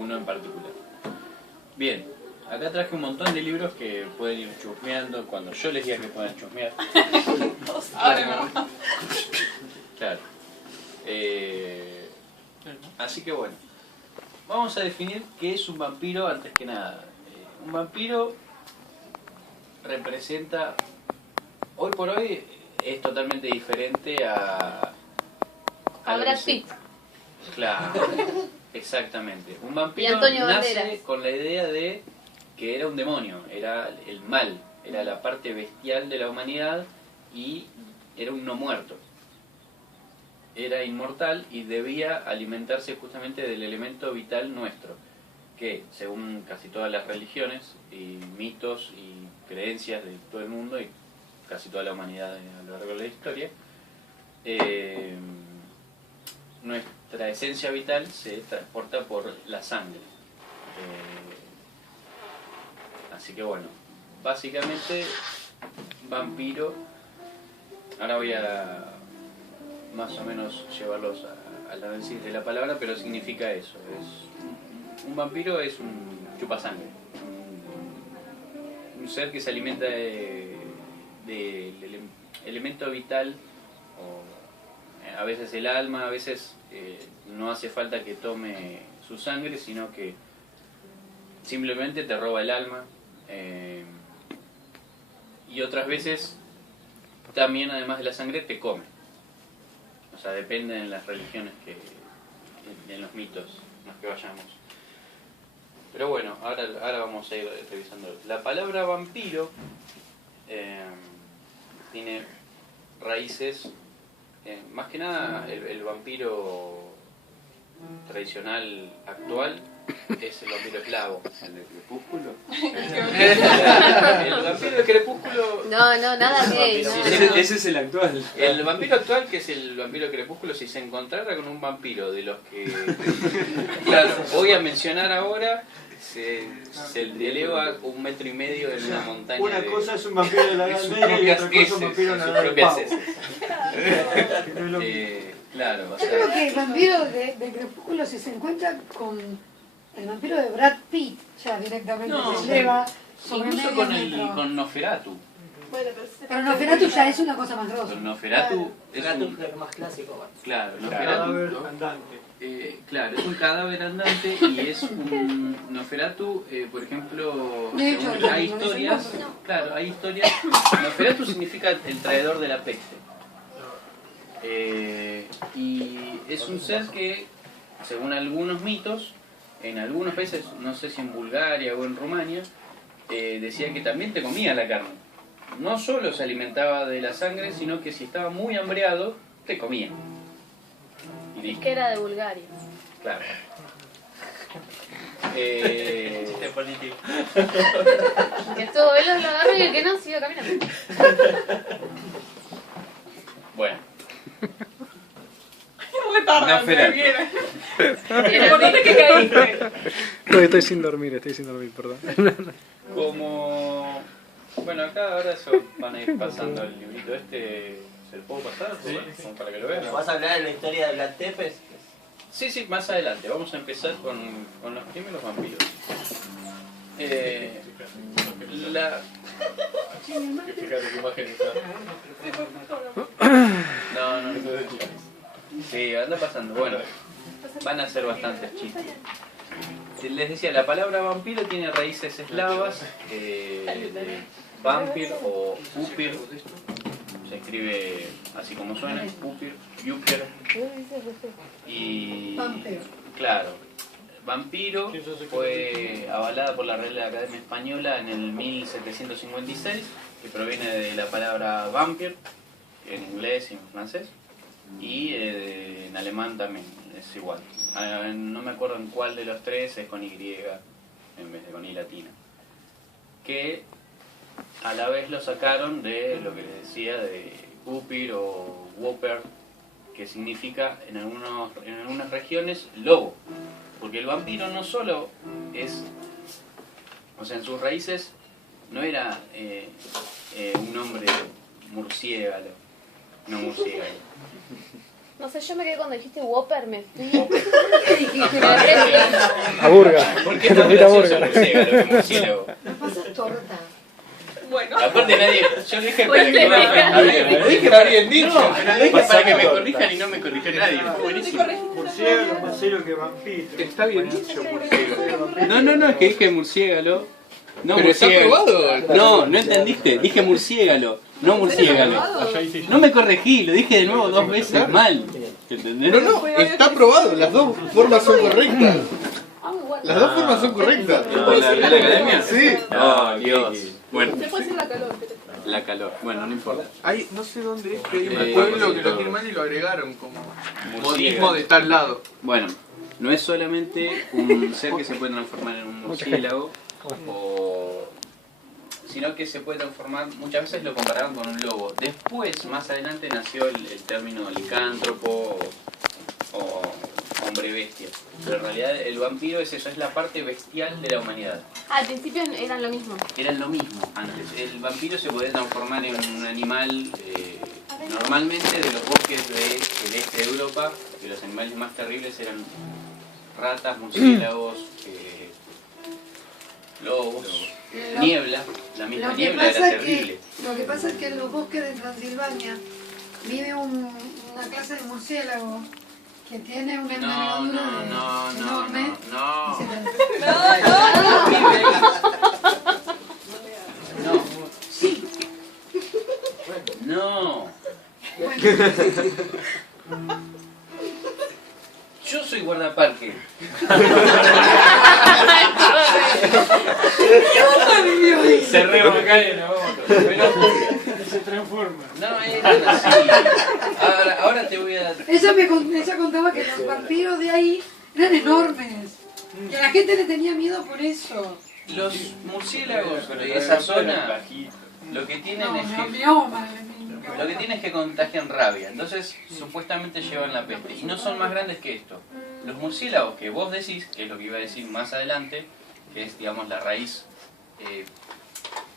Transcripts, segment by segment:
uno en particular. Bien, acá traje un montón de libros que pueden ir chusmeando cuando yo les diga que puedan chusmear. Claro. Así que bueno, vamos a definir qué es un vampiro antes que nada. Un vampiro representa, hoy por hoy es totalmente diferente a Brad Pitt. Claro, exactamente. Un vampiro Antonio nace Banderas. con la idea de que era un demonio, era el mal, era la parte bestial de la humanidad y era un no muerto. Era inmortal y debía alimentarse justamente del elemento vital nuestro, que según casi todas las religiones y mitos y creencias de todo el mundo y casi toda la humanidad a lo largo de la historia, nuestra esencia vital se transporta por la sangre. Así que bueno, básicamente vampiro, ahora voy a más o menos llevarlos al análisis de la palabra, pero significa eso. Un vampiro es un chupasangre, un ser que se alimenta del elemento vital, o a veces el alma, a veces no hace falta que tome su sangre, sino que simplemente te roba el alma, y otras veces también, además de la sangre, te come. O sea, depende en las religiones, en los mitos en los que vayamos. Pero bueno, ahora vamos a ir revisando. La palabra vampiro tiene raíces, más que nada el vampiro tradicional actual es el vampiro eslavo. ¿El de Crepúsculo? El vampiro de Crepúsculo... No, nada gay. No. Ese es el actual. El vampiro actual, que es el vampiro de Crepúsculo, si se encontrara con un vampiro de los que claro, voy a mencionar ahora, se eleva 1,5 metros en una montaña. Una cosa es un vampiro de la Edad Media y otra cosa es un vampiro de la Edad del Pavo. Claro, o Yo sea, creo que el vampiro de Crepúsculo, si se encuentra con el vampiro de Brad Pitt, ya directamente No, se eleva sobre incluso medio metro. con Nosferatu. Pero Nosferatu ya es una cosa más grosa. Con Nosferatu es un... más clásico. Bueno. Claro, Cadáver Nosferatu, andante. claro, es un cadáver andante y es un Nosferatu, por ejemplo, De hecho, según hay no es el historias, nombre. claro, hay historias. Nosferatu significa el traidor de la peste. Y es un ser que, según algunos mitos, en algunos países, no sé si en Bulgaria o en Rumania, decía que también te comía la carne. No solo se alimentaba de la sangre, sino que si estaba muy hambreado, te comía. Y listo. Que era de Bulgaria. Claro. Chiste político. Que estuvo veloz, lo agarró y el que no siguió caminando. Bueno, Muy tarde, No, espera. Lo importante es que caíste. Estoy sin dormir, perdón. como... Bueno, acá ahora van a ir pasando el librito este. ¿Se lo puedo pasar? Sí. Como para que lo vean. ¿Vas a hablar de la historia de Vlad Tepes? Sí, más adelante. Vamos a empezar con los primeros vampiros. Fíjate qué imagen está. No. Sí, anda pasando. Bueno, van a ser bastantes chistes. Les decía, la palabra vampiro tiene raíces eslavas, de vampir o upir, se escribe así como suena, upir, yuper, y Vampiro. claro, vampiro fue avalada por la Real Academia Española en el 1756, que proviene de la palabra vampire, en inglés y en francés, y en alemán también es igual. No me acuerdo en cuál de los tres es con Y en vez de con I latina. Que a la vez lo sacaron de lo que les decía de Upir o Whopper, que significa en algunas regiones lobo. Porque el vampiro no solo es, o sea, en sus raíces no era un hombre murciélago, no murciélago. No sé, yo me quedé cuando dijiste Whopper, me fui. ¿Qué dijiste? Me re fui. A Burger. ¿Por qué tan Necesita gracioso el Burger. murciélago? Me pasas torta. Bueno. Aparte nadie, yo dije Pues para que te no me deja. Dije lo habían dicho. No, pero lo dije para que me corrijan y no me corrigió nadie. Fue Te buenísimo. corregí. Murciélago más serio que vampiro. Está bien dicho, murciélago. No, es que dije murciélago. No, Pero está murciélago. probado. No entendiste. Dije murciélago, no murciélago. No me corregí, lo dije de nuevo 2 veces mal. ¿Entendés? No, está probado. Las dos formas son correctas. Ah, muy bueno. Las dos formas son correctas. ¿Por la Real Academia? Sí. Oh, Dios. Bueno, Se puede decir la calor. pero- la calor. Bueno, no importa. Hay, no sé dónde es, que hay un pueblo que lo tiene mal y lo agregaron como modismo de tal lado. Bueno, no es solamente un ser que se puede transformar en un murciélago, sino que se puede transformar, muchas veces lo comparaban con un lobo. Después, más adelante, nació el término licántropo o hombre bestia. Pero en realidad el vampiro es eso, es la parte bestial de la humanidad. Al principio eran lo mismo. Eran lo mismo antes. El vampiro se podía transformar en un animal normalmente de los bosques del este de Europa, que los animales más terribles eran ratas, murciélagos, lobos, niebla. La misma Lo que niebla era pasa es terrible. lo que pasa es que en los bosques de Transilvania vive una clase de murciélago que tiene una envergadura enorme. no. y se tra- No, sí. No. Yo soy guardaparque. Se rebancaron, Se transforma. No eran así. Ahora te voy a... Ella contaba que los vampiros de ahí eran enormes. Que la gente le tenía miedo por eso. Los murciélagos de esa zona lo que tienen No, es que... Lo que tiene es que contagian rabia, entonces supuestamente llevan la peste y no son más grandes que esto. Los murciélagos que vos decís, que es lo que iba a decir más adelante, que es digamos la raíz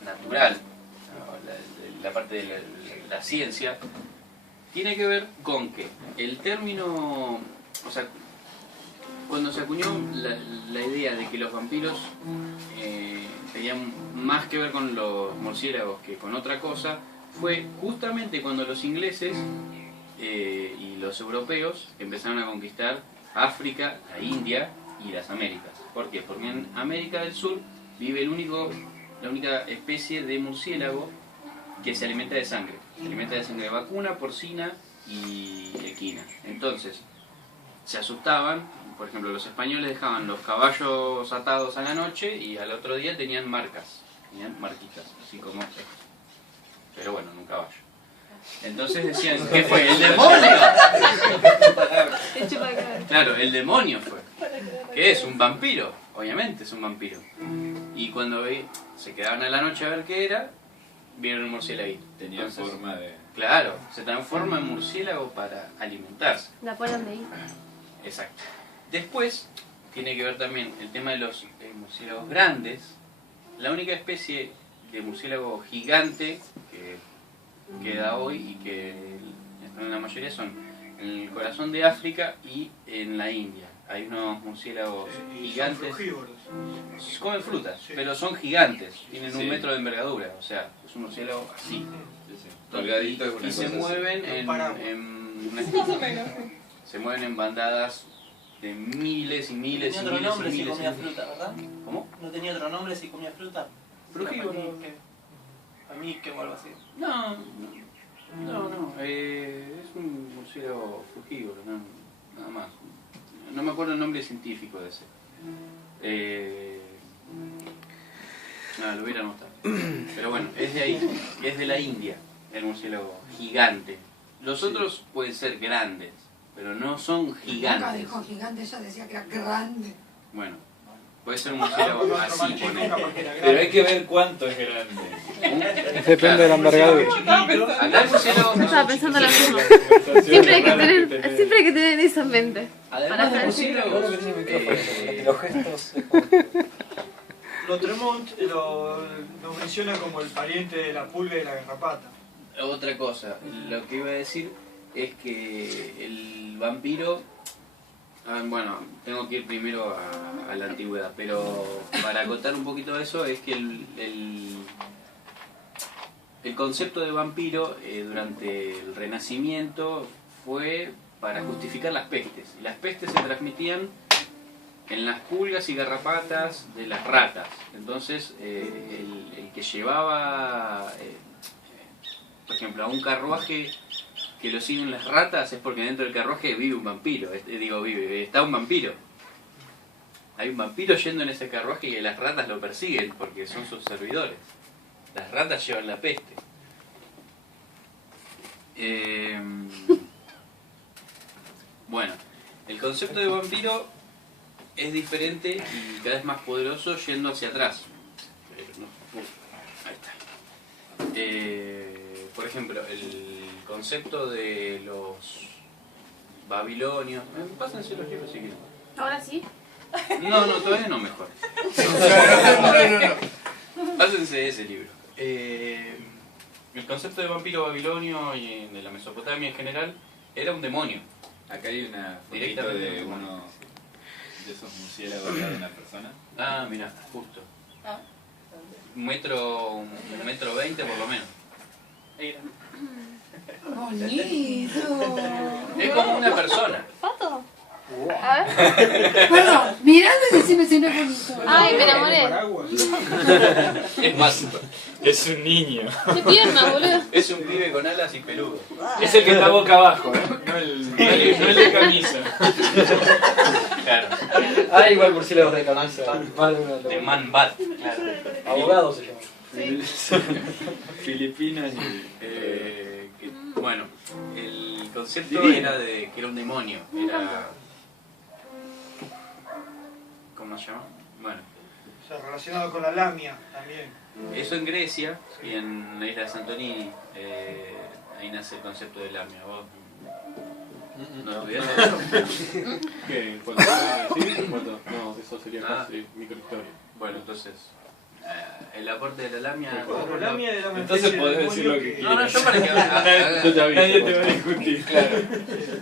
natural, ¿no? la parte de la ciencia, tiene que ver con que el término, o sea, cuando se acuñó la idea de que los vampiros tenían más que ver con los murciélagos que con otra cosa, fue justamente cuando los ingleses y los europeos empezaron a conquistar África, la India y las Américas. ¿Por qué? Porque en América del Sur vive la única especie de murciélago que se alimenta de sangre. Se alimenta de sangre vacuna, porcina y equina. Entonces, se asustaban. Por ejemplo, los españoles dejaban los caballos atados a la noche y al otro día tenían marcas, tenían marquitas, así como esto. Pero bueno, en un caballo. Entonces decían, ¿qué fue? ¡El demonio! Te chupa la cara. Claro, el demonio fue. ¿Qué es? Un vampiro. Obviamente es un vampiro. Y cuando se quedaban a la noche a ver qué era, vieron un murciélago. Tenía forma de... Claro, se transforma en murciélago para alimentarse. La ponen de ahí. Exacto. Después, tiene que ver también el tema de los murciélagos grandes. La única especie de murciélago gigante que queda hoy y que en la mayoría son en el corazón de África y en la India. Hay unos murciélagos gigantes. Comen frutas, pero son gigantes. Tienen 1 metro de envergadura. O sea, es un murciélago así. Colgadito es una Y se cosa así. mueven se mueven en bandadas de miles y miles y Tenía otro miles y nombre si miles. comía fruta, ¿verdad? ¿Cómo? ¿No tenía otro nombre si comía fruta? Frugívoro. A mí que o algo así. No. Es un murciélago frugívoro, nada más. No me acuerdo el nombre científico de ese. Lo hubiera anotado. Pero bueno, es de ahí, es de la India, el murciélago gigante. Los otros pueden ser grandes, pero no son Nunca gigantes. dijo gigante, ella decía que era grande. Bueno, puede ser un murciélago así, ponele. Pero hay que ver cuánto es grande. Depende de la envergadura. Acá el murciélago Yo estaba pensando lo mismo. Siempre hay que tener eso en mente. además de murciélagos, Los gestos. Lo Tremont lo menciona como el pariente de la pulga y de la garrapata. otra cosa, lo que iba a decir, es que el vampiro... bueno, tengo que ir primero a la antigüedad, pero para acotar un poquito eso es que el concepto de vampiro durante el Renacimiento fue para justificar las pestes. Y las pestes se transmitían en las pulgas y garrapatas de las ratas. Entonces, el que llevaba, por ejemplo, a un carruaje que lo siguen las ratas es porque dentro del carruaje vive un vampiro. Está un vampiro. Hay un vampiro yendo en ese carruaje y las ratas lo persiguen porque son sus servidores. Las ratas llevan la peste. Bueno, el concepto de vampiro es diferente y cada vez más poderoso yendo hacia atrás. Ahí está. Por ejemplo, el concepto de los babilonios... Pásense los libros si quieren. Ahora sí. No, todavía no, mejor. Pásense ese libro. El concepto de vampiro babilonio y de la Mesopotamia en general era un demonio. Acá hay una fotito de uno de esos murciélagos de una persona. Ah, mirá, justo. Un metro 20 por lo menos. Bonito. Es como una persona. ¿Pato? A ver. Perdón, mirando y decime si no es bonito. Ay, me enamoré. Es más, Es un niño. Qué pierna, boludo. es un pibe con alas y peludo. Es el que está boca abajo, no el de camisa. Claro, Ah, igual murciélagos de camisa. de man bat. Claro. Abogado se llama. Filipinas y... Bueno, el concepto era de que era un demonio. Era... ¿Cómo se llama? Bueno, O sea, relacionado con la lamia también. eso en Grecia y en la isla de Santorini, ahí nace el concepto de lamia. ¿Vos no estudiaste? ¿Qué? ¿Cuánto? ¿Sí? ¿Cuánto? No, eso sería casi microhistoria. Bueno, entonces, el aporte de la lamia... La lamia era una Entonces especie de podés decir lo demonio que No, yo para que... Nadie te va a discutir. Claro.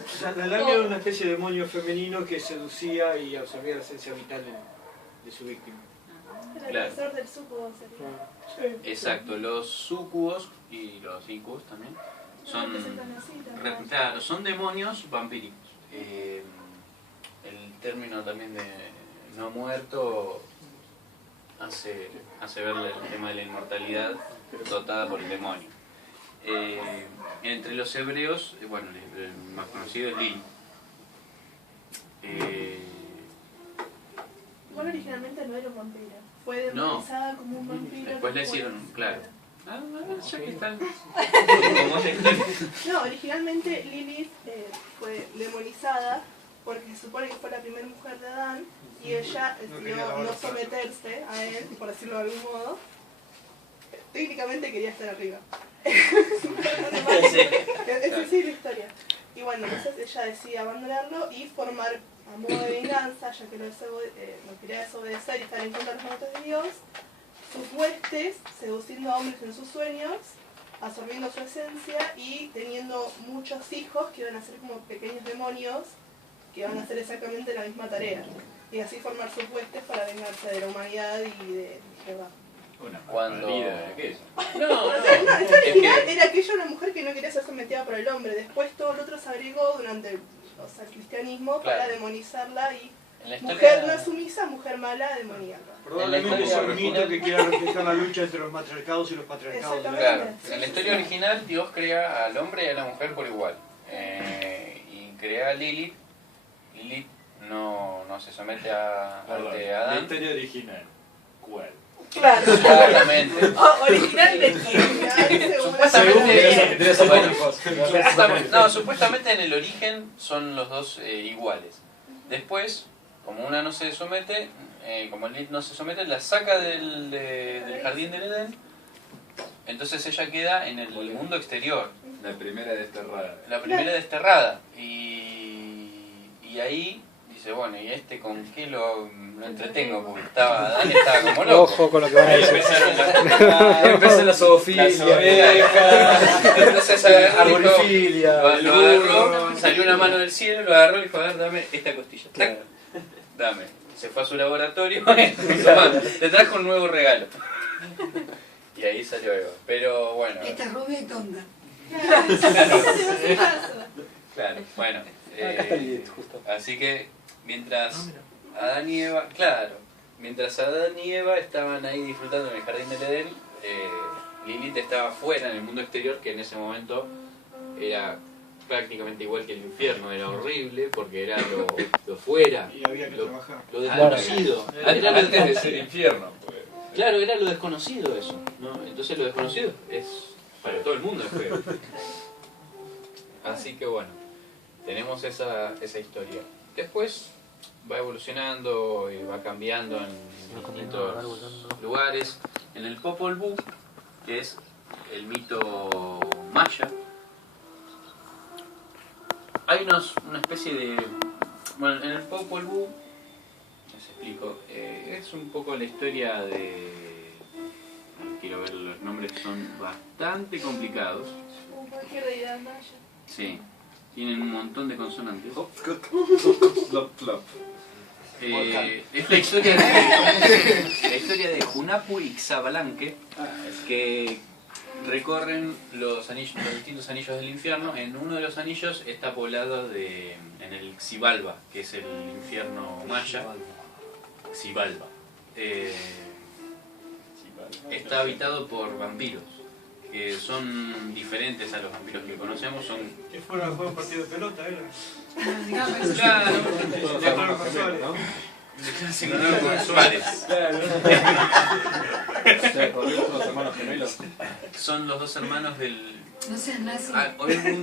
O sea, la lamia era una especie de demonio femenino que seducía y absorbía la esencia vital de su víctima. Era el Claro. profesor del suco sería. Exacto, los sucubos y los incubos también son, Representan así también. claro, son demonios vampíricos. El término también de no muerto hace ver el tema de la inmortalidad dotada por el demonio. Entre los hebreos, bueno, el más conocido es Lilith. Igual originalmente no era un vampiro. Fue demonizada como un vampiro. Después le hicieron, claro. Ya que están. No, originalmente Lilith fue demonizada porque se supone que fue la primera mujer de Adán y ella decidió no someterse a él, por decirlo de algún modo. Técnicamente quería estar arriba. Es así la historia. Y bueno, entonces ella decide abandonarlo y formar a modo de venganza, ya que lo quería desobedecer y estar en contra de los mandatos de Dios, sus huestes, seduciendo a hombres en sus sueños, absorbiendo su esencia y teniendo muchos hijos que iban a ser como pequeños demonios que van a hacer exactamente la misma tarea. Y así formar sus huestes para vengarse de la humanidad y de Jehová. Una Cuando- barbaridad de aquello. No, esta original era aquella una mujer que no quería ser sometida por el hombre. Después todo lo otro se agregó durante el cristianismo para Claro. demonizarla y En la mujer no sumisa, mujer mala, demoníaca. Probablemente es historia un mito que quiera reflejar la lucha entre los matriarcados y los patriarcados. Exactamente. Claro, en la historia original Dios crea al hombre y a la mujer por igual. Y crea a Lilith. Lilith no se somete a La Adán. historia original. ¿Cuál? Claro. Exactamente. Original de quién. Supuestamente en el origen son los dos iguales. Después, como una no se somete, como Lilith no se somete, la saca del jardín del Edén. Entonces ella queda en el mundo exterior. La primera desterrada. La primera desterrada. Y ahí dice, bueno, ¿y este con qué lo entretengo? Porque Adán estaba como loco. Ojo con lo que van a decir. Empezó la zoofilia, entonces arborifilia, lo agarró, salió una mano del cielo, lo agarró y dijo, a ver, dame esta costilla. ¡Tac! Dame. Se fue a su laboratorio, te trajo un nuevo regalo. Y ahí salió Eva. Pero bueno. Esta es rubia y tonta. Claro, bueno. Acá está Lilith, justo. Así que mientras Adán y Eva, mientras Adán y Eva estaban ahí disfrutando en el jardín del Edén, Lilith estaba fuera en el mundo exterior, que en ese momento era prácticamente igual que el infierno, era horrible porque era lo fuera, Y había que trabajar. lo desconocido. Antes de ser infierno. Claro, era lo desconocido eso, ¿no? Entonces lo desconocido es para todo el mundo es feo. Así que bueno, tenemos esa historia. Después va evolucionando y va cambiando en distintos lugares. En el Popol Vuh, que es el mito maya, hay una especie de... Bueno, en el Popol Vuh, les explico, es un poco la historia de... Quiero ver, los nombres son bastante complicados. Como cualquier deidad maya. Sí, tienen un montón de consonantes. Es la historia de Hunahpu y Xbalanque, que recorren los distintos anillos del infierno. En uno de los anillos está poblado en el Xibalba, que es el infierno maya. Xibalba. Está habitado por vampiros, que son diferentes a los vampiros que conocemos. Son... Que fuera a jugar un partido de pelota, ¿era? Claro, Claro, con Suárez. Los hermanos gemelos. Son los dos hermanos del... No seas nazi. Un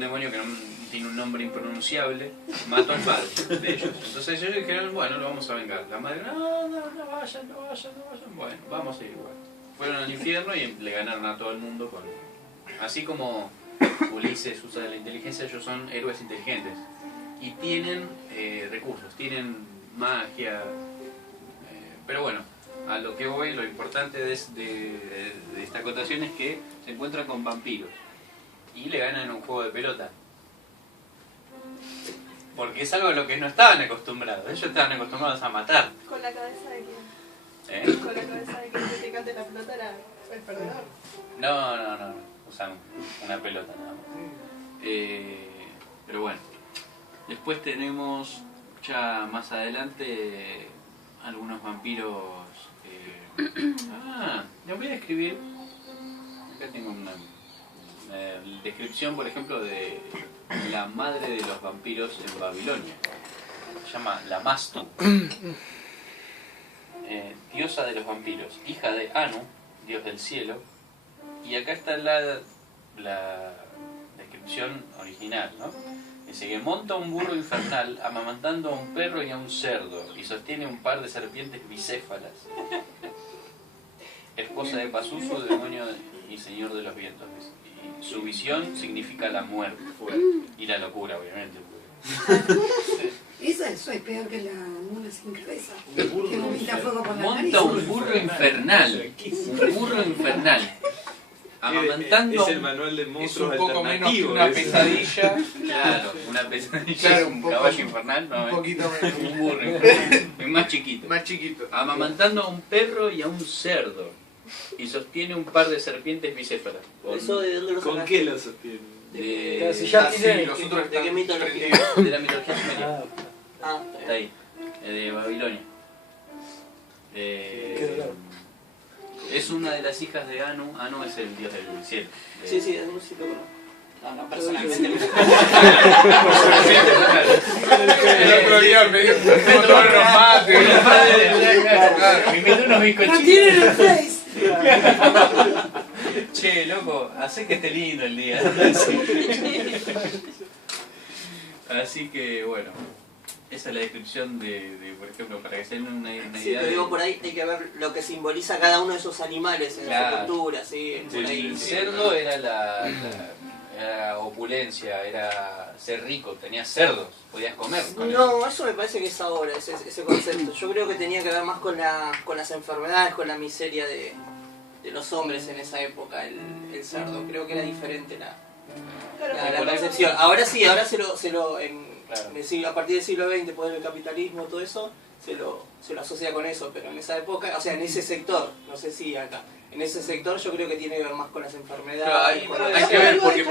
demonio que tiene un nombre impronunciable, mató al padre de ellos. Entonces ellos dijeron, bueno, lo vamos a vengar. La madre, no vayan. Bueno, vamos a ir igual. Fueron al infierno y le ganaron a todo el mundo. Así como Ulises usa de la inteligencia, ellos son héroes inteligentes. Y tienen recursos, tienen magia. Pero bueno, a lo que voy, lo importante de esta acotación es que se encuentran con vampiros. Y le ganan un juego de pelota. Porque es algo a lo que no estaban acostumbrados. Ellos estaban acostumbrados a matar. Con la cabeza de quien. Con la cabeza de quien te cante la pelota era el perdedor. No. Usan una pelota nada más. Pero bueno. Después tenemos ya más adelante algunos vampiros. Les voy a describir. Acá tengo una descripción, por ejemplo, de la madre de los vampiros en Babilonia. Se llama Lamastu, diosa de los vampiros, hija de Anu, dios del cielo. Y acá está la descripción original, ¿no? Dice que monta un burro infernal amamantando a un perro y a un cerdo y sostiene un par de serpientes bicéfalas. Esposa de Pazuzu, demonio y señor de los vientos. Y su visión significa la muerte y la locura, obviamente. Eso es peor que la mula sin cabeza. Que vomita fuego por la nariz. Monta un burro infernal. Un burro infernal. Amamantando. Es el manual de monstruos es un poco menos que alternativos. una pesadilla. Claro, una pesadilla. Claro, Es un caballo infernal, ¿no? Un poquito menos. Un burro infernal. Es más chiquito. Más chiquito. Amamantando a un perro y a un cerdo. Y sostiene un par de serpientes bicéfalas. ¿Eso de dónde lo ¿Con sacaste? qué lo sostiene? Claro, si ya tiene- los otros ¿De qué mitología? De la mitología sumeria. Ah, Está ahí. De Babilonia. Qué raro. Es una de las hijas de Anu. Anu es el dios del cielo. sí, es un sitio bueno. No, personalmente. El otro día me dio unos mates. Me invitó unos No bizcochitos. tienen el face. Che, loco, hace que esté lindo el día. Así que, bueno, esa es la descripción de por ejemplo, para que se den una Sí, idea. pero digo, por ahí hay que ver lo que simboliza cada uno de esos animales en Claro. su cultura, ¿sí? Por ahí. El cerdo era era opulencia, era ser rico, tenías cerdos, podías comer con eso. No, eso me parece que es ahora, ese concepto. Yo creo que tenía que ver más con las enfermedades, con la miseria de los hombres en esa época, el cerdo. Creo que era diferente la concepción. Ahora sí, ahora a partir del siglo XX, poder el capitalismo, todo eso, se lo asocia con eso, pero en esa época, o sea, en ese sector, no sé si acá, en ese sector yo creo que tiene que ver más con las enfermedades. Claro, hay que ver, porque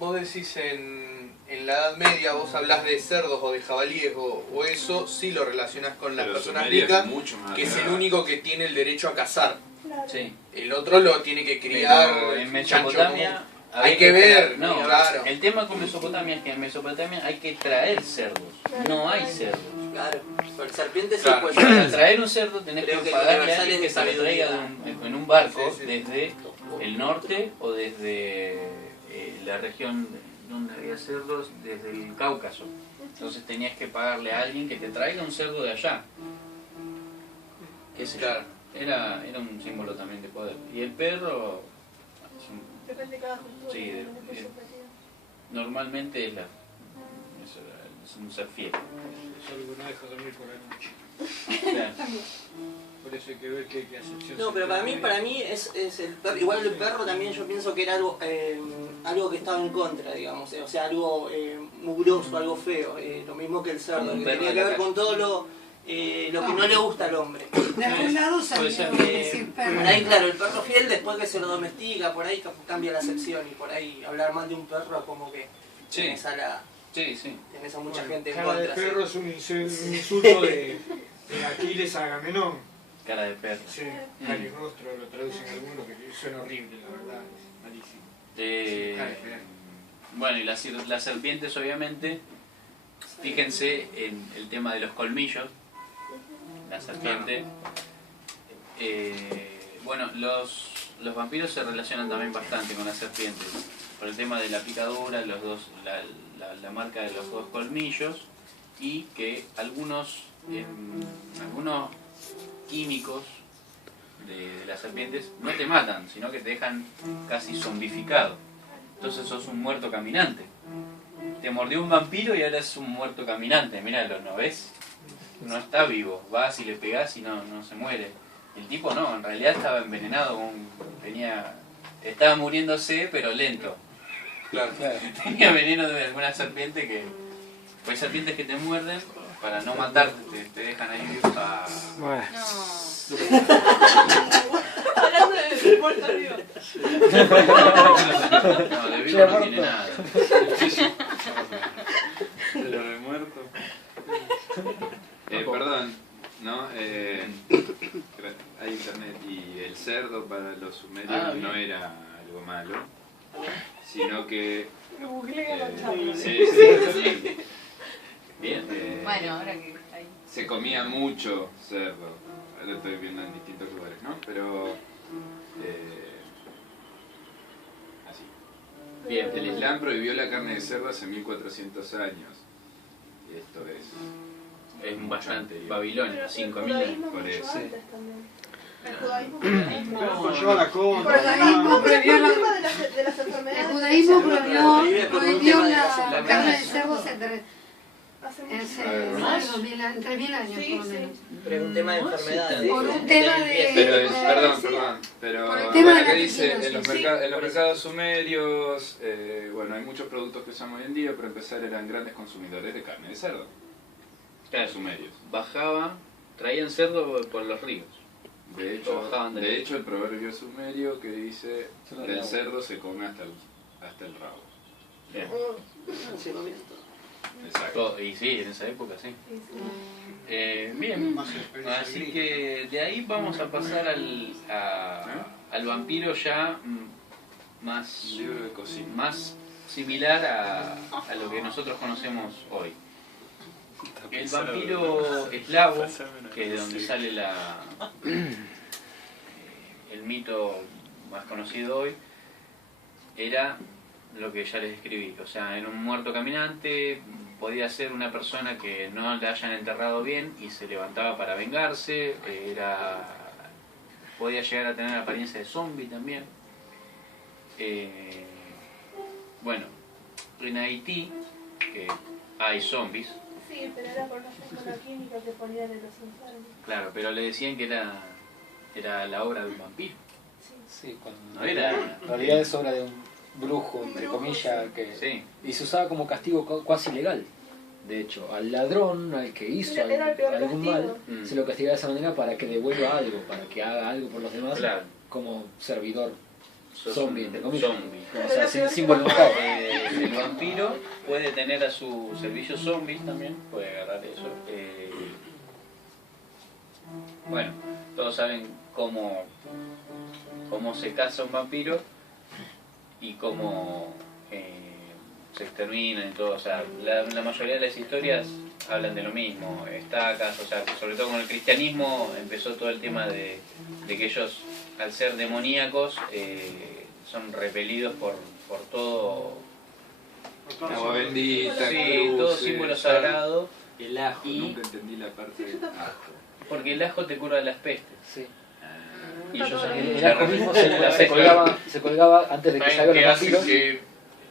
vos decís en la Edad Media, vos hablás de cerdos o de jabalíes o eso, sí lo relacionás con las personas ricas, que es el único que tiene el derecho a cazar. Sí. El otro lo tiene que criar. Pero en chancho Mesopotamia común. Hay que ver, no, claro. El tema con Mesopotamia es que en Mesopotamia hay que traer cerdos, no hay cerdos. Claro, por serpientes Claro. sí puede Para ser. traer un cerdo tenés Creo que que pagarle a universal alguien es que se lo traiga sabiduría. en un barco Sí, sí. desde el norte o desde la región donde había cerdos, desde el Cáucaso. Entonces tenías que pagarle a alguien que te traiga un cerdo de allá. ¿Qué sé yo? Claro. Era un símbolo también de poder. Y el perro, Depende de cada cultura. Sí, tiene de- lo que es su objetivo. normalmente es un ser fiel. Es algo que no deja dormir por la noche. Claro. Por eso hay que ver qué acepción. No, se pero tiene. para mí es el perro. Igual el perro también yo pienso que era algo que estaba en contra, digamos. O sea, algo mugroso, algo feo. Lo mismo que el cerdo, Un que perro tenía de que la ver calle. con todo lo que no le gusta al hombre. De algún lado Puede salió ser. decir perro. Por ahí, claro, el perro fiel después que se lo domestica, por ahí cambia la acepción. Y por ahí hablar mal de un perro como que Sí. tenés a mucha Bueno, gente en cara de contra. perro es un insulto de Aquiles a Agamenón. Cara de perro. Sí, carirrostro, lo traducen algunos, que suena horrible, la verdad, es malísimo. Cara de perro. Bueno, y las serpientes obviamente, fíjense en el tema de los colmillos. La serpiente. Bueno, los vampiros se relacionan también bastante con las serpientes. Por el tema de la picadura, la marca de los dos colmillos y que algunos químicos de las serpientes no te matan, sino que te dejan casi zombificado. Entonces sos un muerto caminante. Te mordió un vampiro y ahora es un muerto caminante. Míralo, ¿no ves? No está vivo. Vas y le pegás y no se muere. El tipo no, en realidad estaba envenenado. Estaba muriéndose, pero lento. Claro. Tenía veneno de alguna serpiente que... Pues hay serpientes que te muerden para no matarte, te dejan ahí para... Hablando de muerto arriba. No, de vivo no tiene nada. Pero de muerto. Perdón, ¿no? Hay internet y el cerdo para los sumerios no era algo malo, sino que... Lo googleé la charla. sí. Bien. Bueno, ahora que hay. Se comía mucho cerdo. Ahora lo estoy viendo en distintos lugares, ¿no? Pero... así. Bien, El Islam prohibió la carne de cerdo hace 1400 años. Y esto es bastante. Babilonia, 5.000 años. Por eso. El judaísmo Pero lleva la El contra. judaísmo prohibió el la- tema de las enfermedades. el judaísmo prohibió tema de la las carne de cerdo Hace hace más de 2000 años, entre 1000 años Sí, por lo menos. Pero un tema de enfermedades. Por un tema de... Pero, perdón, sí. pero Por el tema bueno, de la ¿qué dice? medicina, En los, sí. en los mercados sumerios, bueno, hay muchos productos que usamos hoy en día, pero empezar eran grandes consumidores de carne de cerdo. Claro, Los sumerios. Traían cerdo por los ríos. De hecho, el proverbio sumerio que dice del cerdo se come hasta el rabo. Bien. Exacto. Y sí, en esa época sí. Bien, así que de ahí vamos a pasar al vampiro ya más, Libro de cocina. más similar a lo que nosotros conocemos hoy. El vampiro eslavo, que es de donde sale el mito más conocido hoy, era lo que ya les describí. O sea, era un muerto caminante, podía ser una persona que no le hayan enterrado bien y se levantaba para vengarse, podía llegar a tener apariencia de zombie también. bueno, en Haití hay zombies. Sí, pero era por la química que ponían en los enfermos. Claro, pero le decían que era la obra de un vampiro. Sí, cuando No era... en realidad es obra de un brujo, entre comillas, que Sí. y se usaba como castigo casi legal. De hecho, al ladrón, al que hizo Era el peor algún castigo. mal, se lo castigaba de esa manera para que devuelva algo, para que haga algo por los demás, Claro. como servidor Sos zombie, un entre comillas. zombie. O sea, sin voluntad. El vampiro puede tener a su servicio zombies también, puede agarrar eso. Bueno, todos saben cómo se caza un vampiro y cómo se exterminan y todo. O sea, la mayoría de las historias hablan de lo mismo. Estacas, o sea, sobre todo con el cristianismo empezó todo el tema de que ellos, al ser demoníacos, son repelidos por todo. Agua bendita, Sí, cruz, todo símbolo sagrado. El ajo, nunca entendí la parte del ajo. Porque el ajo te cura de las pestes. Sí. Y ellos son El ajo mismo se colgaba antes de que salgan los vampiros.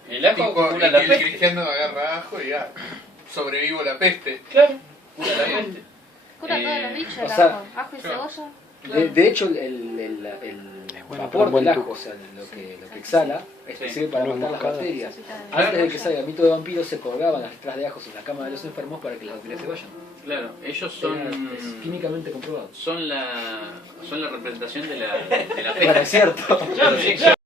El ajo tipo, cura la el peste. cristiano agarra ajo y ya, sobrevivo la peste. Claro, cura la peste. Cura todos los bichos, el o sea, ajo. Ajo y cebolla. De hecho, el vapor del ajo, o sea, lo que exhala, sirve para matar las bacterias. Antes de que salga el mito de vampiros, se colgaban las letras de ajos en las camas de los enfermos para que las bacterias se vayan. Claro, ellos son... Es químicamente comprobado. Son la representación de la peste. Bueno, es cierto. Claro, sí,